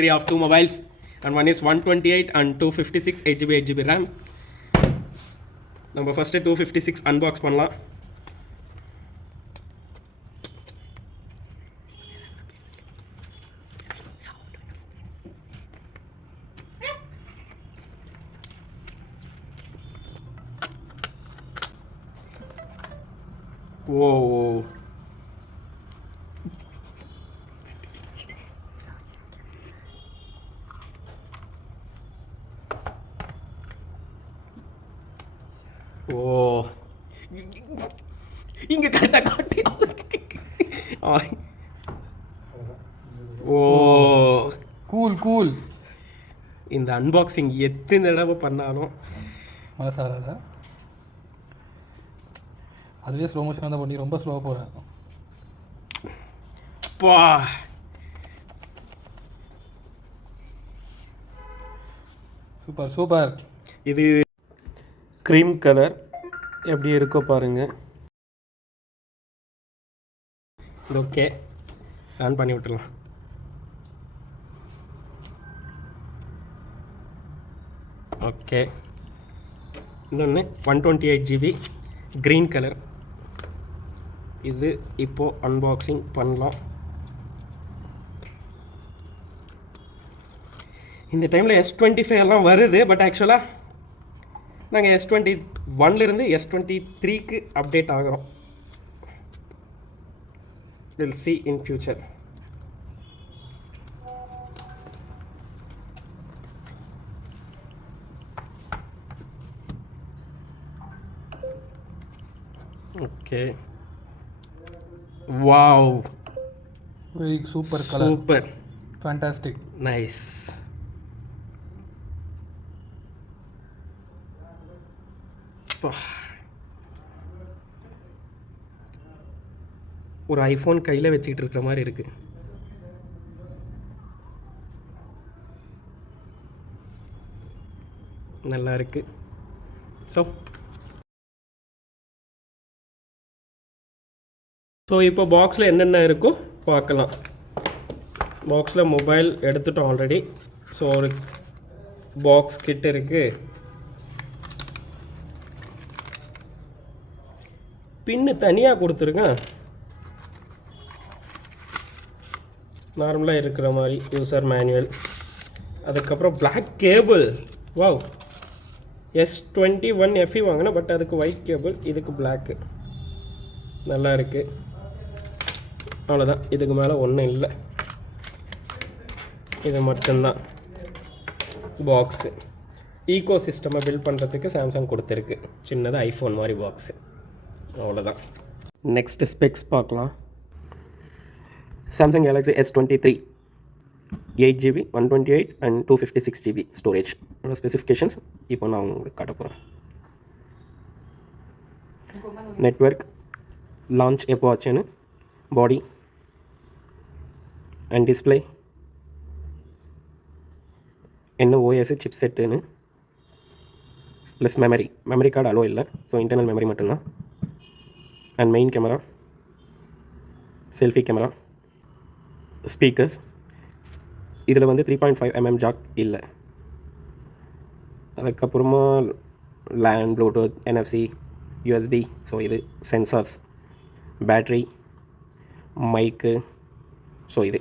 of two mobiles, and one is 128 and 256 8GB 8GB RAM. நம்ம first 256 unbox பண்ணலாம். ஓ ஓ இங்க கரெக்டா காட்டி. ஓ கூல் கூல். இந்த அன்பாக்சிங் எத்தனை தடவை பண்ணாலும் மனசு ஆகாதா? அதுவே ஸ்லோ மோஷனாக தான் பண்ணி ரொம்ப ஸ்லோவாக போகிறேன். பா சூப்பர் சூப்பர். இது க்ரீம் கலர் எப்படி இருக்கோ பாருங்க. இது ஓகே, ஆன் பண்ணி விட்டுலாம். ஓகே, இன்னொன்று 128GB க்ரீன் கலர். இது இப்போது அன்பாக்சிங் பண்ணலாம். இந்த டைமில் S25 எல்லாம் வருது, பட் ஆக்சுவலாக நாங்கள் S21லேருந்து S23க்கு அப்டேட் ஆகிறோம். Will see in future. Okay, wow, very super colour. Super, fantastic, nice. ஒரு ஐஃபோன் கையில் வச்சுக்கிட்டு இருக்கிற மாதிரி இருக்கு. நல்லா இருக்கு. ஸோ இப்போ பாக்ஸில் என்னென்ன இருக்கோ பார்க்கலாம். பாக்ஸில் மொபைல் எடுத்துட்டோம் ஆல்ரெடி. ஸோ ஒரு பாக்ஸ் கிட்ட இருக்குது. பின்னு தனியாக கொடுத்துருக்கேன், நார்மலாக இருக்கிற மாதிரி யூசர் மேனுவல். அதுக்கப்புறம் black cable. Wow, S21 FE வாங்கினேன், பட் அதுக்கு ஒயிட் கேபிள், இதுக்கு பிளாக்கு. நல்லா இருக்குது. அவ்வளோதான், இதுக்கு மேலே ஒன்றும் இல்லை. இது மட்டும்தான் பாக்ஸு. ஈகோ சிஸ்டமை பில்ட் பண்ணுறதுக்கு சாம்சங் கொடுத்துருக்கு, சின்னதாக ஐஃபோன் மாதிரி பாக்ஸு. அவ்வளோதான். நெக்ஸ்ட் ஸ்பெக்ஸ் பார்க்கலாம். Samsung Galaxy S23 8GB 128 and 256GB storage. Specifications இப்போ நான் உங்களுக்கு காட்ட போகிறேன். நெட்வொர்க் லான்ச் எப்போ ஆச்சுன்னு, பாடி அண்ட் டிஸ்பிளே, என்ன ஓஎஸ் சிப் செட்டுன்னு, ப்ளஸ் மெமரி கார்டு அலோ இல்லை, ஸோ இன்டர்னல் மெமரி மட்டும்தான். And main camera, selfie camera, speakers. இதில் வந்து 3.5mm ஜாக் இல்லை. அதுக்கப்புறமா LAN, Bluetooth, NFC, USB. So இது சென்சார்ஸ், பேட்ரி, மைக்கு. ஸோ இது